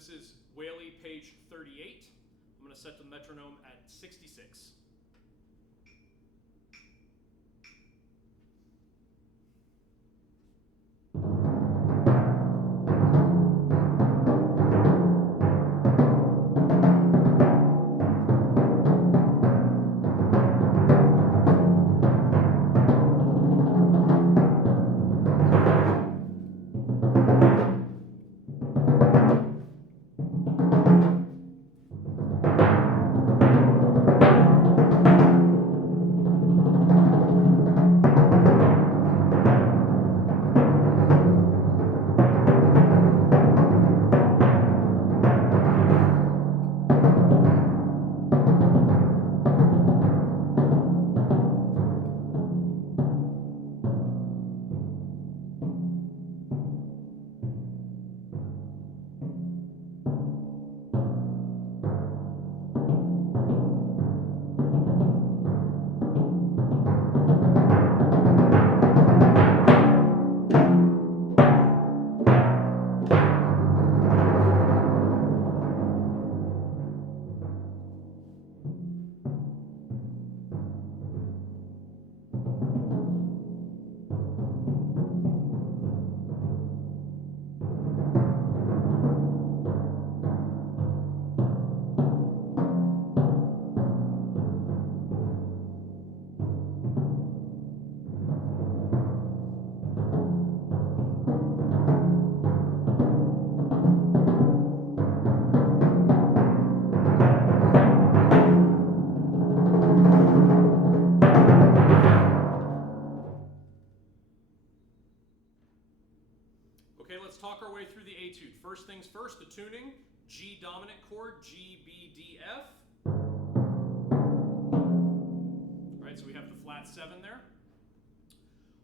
This is Whaley, page 38. I'm going to set the metronome at 66. Okay, let's talk our way through the etude. First things first, the tuning, G dominant chord, G, B, D, F. All right, so we have the flat 7 there.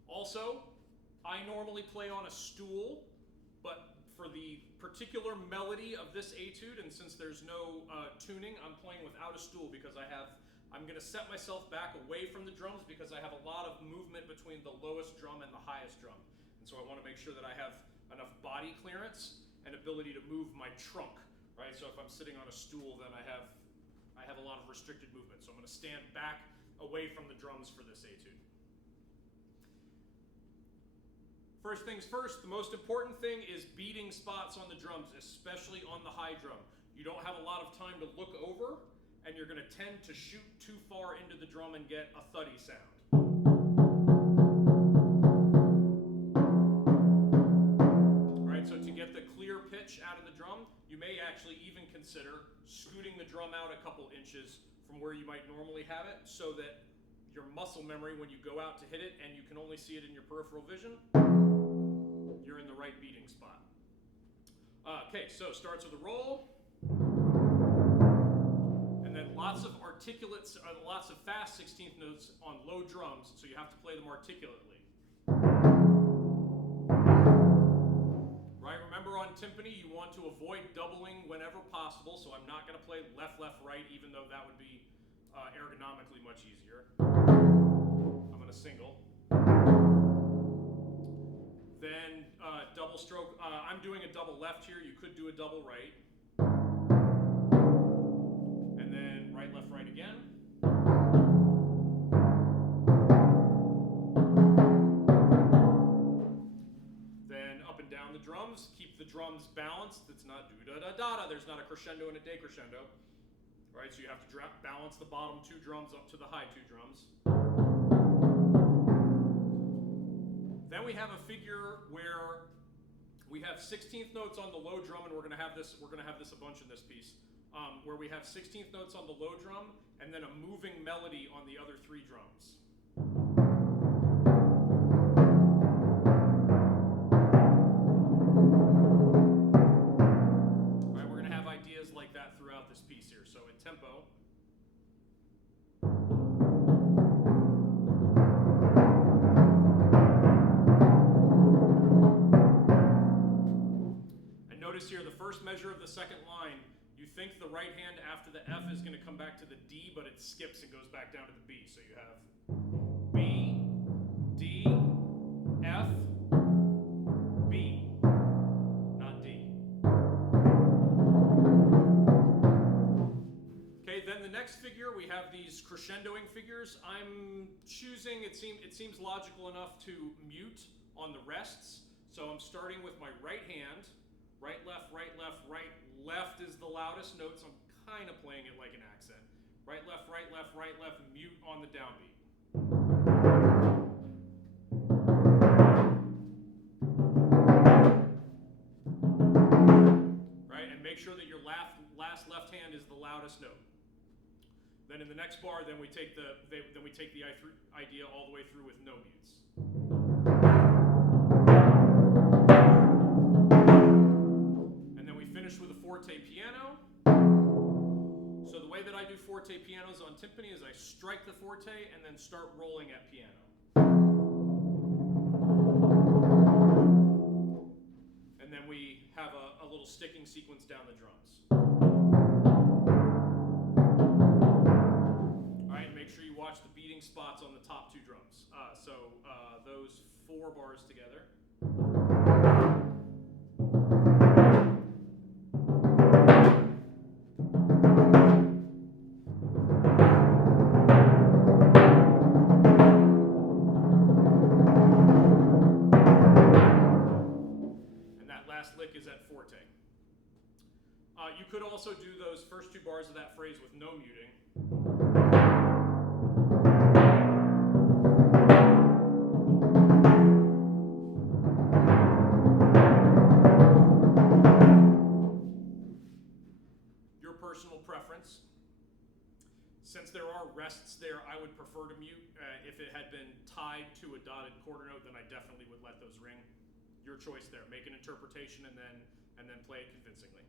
Also, I normally play on a stool, but for the particular melody of this etude, and since there's no tuning, I'm playing without a stool because I'm going to set myself back away from the drums because I have a lot of movement between the lowest drum and the highest drum. And so I want to make sure that I have enough body clearance and ability to move my trunk, right? So if I'm sitting on a stool, then I have a lot of restricted movement. So I'm going to stand back away from the drums for this etude. First things first, the most important thing is beating spots on the drums, especially on the high drum. You don't have a lot of time to look over, and you're going to tend to shoot too far into the drum and get a thuddy sound. So to get the clear pitch out of the drum, you may actually even consider scooting the drum out a couple inches from where you might normally have it so that your muscle memory, when you go out to hit it and you can only see it in your peripheral vision, you're in the right beating spot. Okay, so starts with a roll. And then lots of articulates, lots of fast 16th notes on low drums, so you have to play them articulately. Remember on timpani, you want to avoid doubling whenever possible, so I'm not going to play left, left, right, even though that would be ergonomically much easier. I'm going to single. Then double stroke. I'm doing a double left here. You could do a double right. And then right, left, right again. Drums, keep the drums balanced. It's not do-da-da-da-da. There's not a crescendo and a decrescendo. Right, so you have to balance the bottom 2 drums up to the high 2 drums. Then we have a figure where we have 16th notes on the low drum, and we're going to have this a bunch in this piece, where we have 16th notes on the low drum and then a moving melody on the other 3 drums. Throughout this piece here. So in tempo, and notice here the first measure of the second line, you think the right hand after the F is going to come back to the D, but it skips and goes back down to the B. So you have B, D, F, B, not D. next figure, we have these crescendoing figures. I'm choosing, it seems logical enough to mute on the rests. So I'm starting with my right hand, right, left, right, left, right. Left is the loudest note, so I'm kind of playing it like an accent. Right, left, right, left, right, left, mute on the downbeat. Right, and make sure that your last left hand is the loudest note. Then in the next bar, then we take the idea all the way through with no mutes. And then we finish with a forte piano. So the way that I do forte pianos on timpani is I strike the forte and then start rolling at piano. And then we have a little sticking sequence down the drums. Make sure you watch the beating spots on the top two drums. Those 4 bars together. And that last lick is at forte. You could also do those first 2 bars of that phrase with no muting. Personal preference. Since there are rests there, I would prefer to mute. If it had been tied to a dotted quarter note, then I definitely would let those ring. Your choice there. Make an interpretation and then play it convincingly.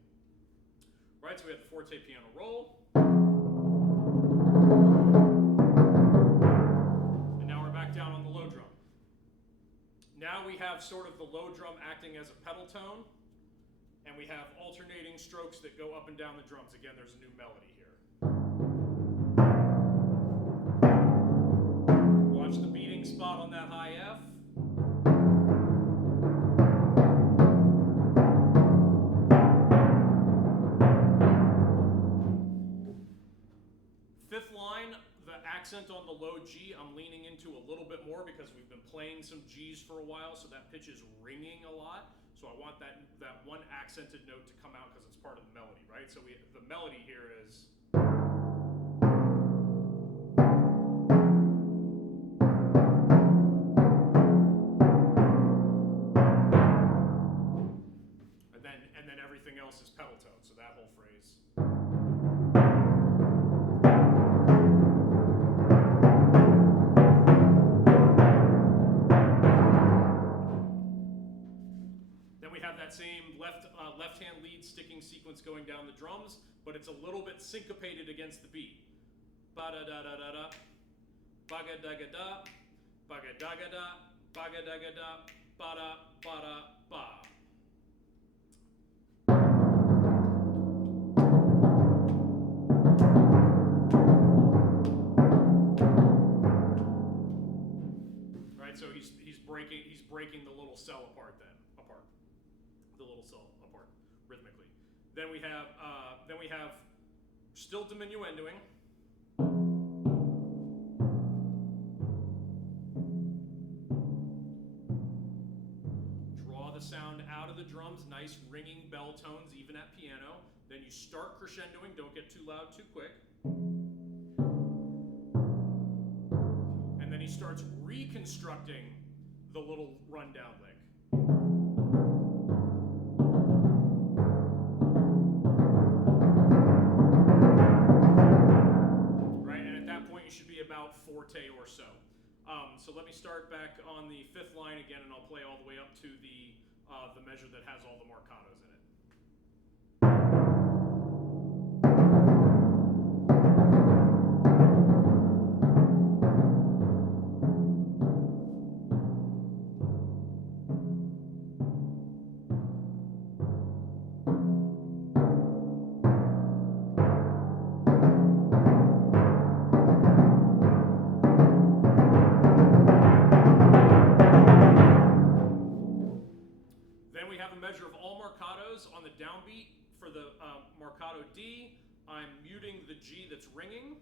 Right, so we have the forte piano roll. And now we're back down on the low drum. Now we have sort of the low drum acting as a pedal tone. And we have alternating strokes that go up and down the drums. Again, there's a new melody here. Watch the beating spot on that high F. Fifth line, the accent on the low G, I'm leaning into a little bit more because we've been playing some G's for a while, so that pitch is ringing a lot. So I want that one accented note to come out because it's part of the melody, right? So the melody here is. And then everything else is pedal tone, so that whole phrase. That same left-hand lead sticking sequence going down the drums, but it's a little bit syncopated against the beat. Ba-da-da-da-da-da, ba-ga-da-ga-da, ba-ga-da-ga-da, ba-ga-da-ga-da, ba-da-ba-da-ba. Right, so he's breaking the little cell apart. The little cell apart rhythmically. Then we have still diminuendoing. Draw the sound out of the drums, nice ringing bell tones, even at piano. Then you start crescendoing, don't get too loud too quick. And then he starts reconstructing the little rundown lick. About forte or so. So let me start back on the 5th line again, and I'll play all the way up to the measure that has all the marcatos in it. On the downbeat for the marcato D, I'm muting the G that's ringing.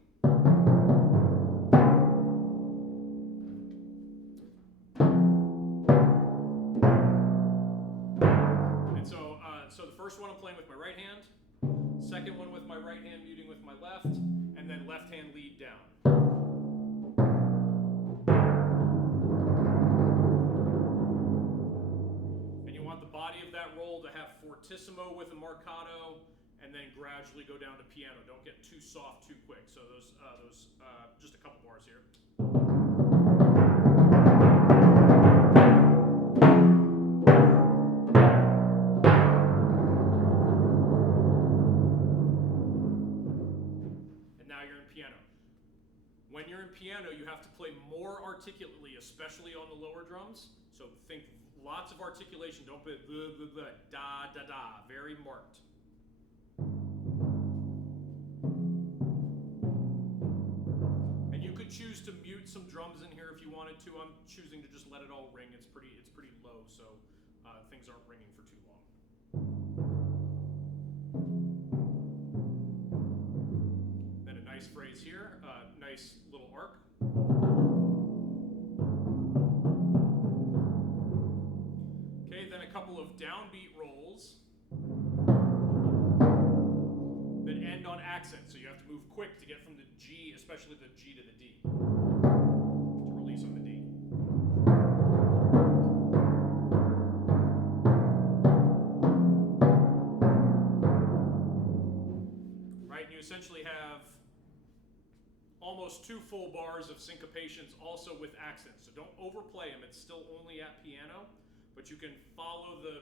And so the first one I'm playing with my right hand, second one with my right hand muting with my left, and then left hand lead down. And you want the body of that roll to have fortissimo with a marcato, and then gradually go down to piano. Don't get too soft too quick. So those just a couple bars here. And now you're in piano. When you're in piano, you have to play more articulately, especially on the lower drums. So think lots of articulation. Don't play blah, blah, blah, da, da, da. Very marked. Choose to mute some drums in here if you wanted to. I'm choosing to just let it all ring. It's pretty low, so things aren't ringing for too long. Then a nice phrase here, nice little arc. Okay, then a couple of downbeat rolls that end on accent, so you have to move quick to get from the G, especially the G to the D, to release on the D. Right, and you essentially have almost 2 full bars of syncopations also with accents. So don't overplay them, it's still only at piano, but you can follow the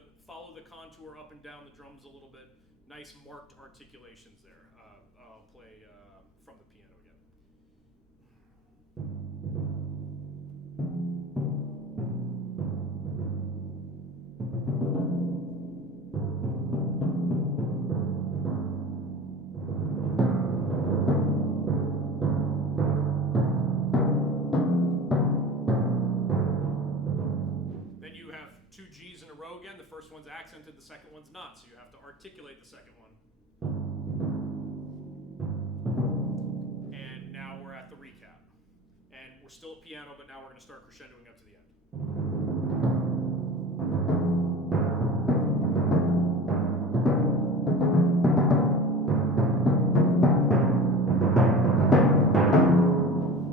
contour up and down the drums a little bit. Nice marked articulations there. I'll play from the piano again. Then you have 2 G's in a row again. The first one's accented, the second one's not, so you have to articulate the second one. And now we're at the recap. And we're still at piano, but now we're going to start crescendoing up to the end.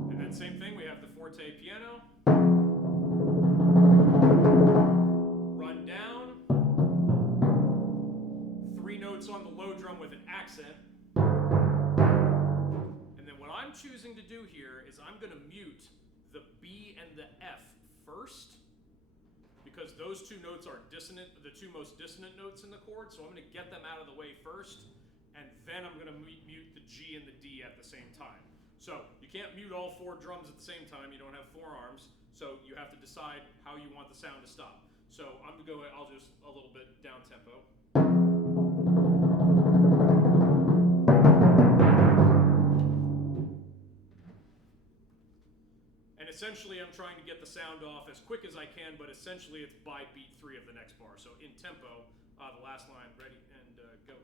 And then same thing, we have the forte piano. Run down. 3 notes on the low drum with an accent. And then what I'm choosing to do here is I'm going to mute the B and the F first, because those 2 notes are dissonant, the 2 most dissonant notes in the chord, so I'm going to get them out of the way first, and then I'm going to mute the G and the D at the same time. So you can't mute all 4 drums at the same time, you don't have 4 arms, so you have to decide how you want the sound to stop. So I'm going to go, I'll just a little bit down tempo. And essentially I'm trying to get the sound off as quick as I can, but essentially it's by beat 3 of the next bar. So in tempo, the last line, ready and go.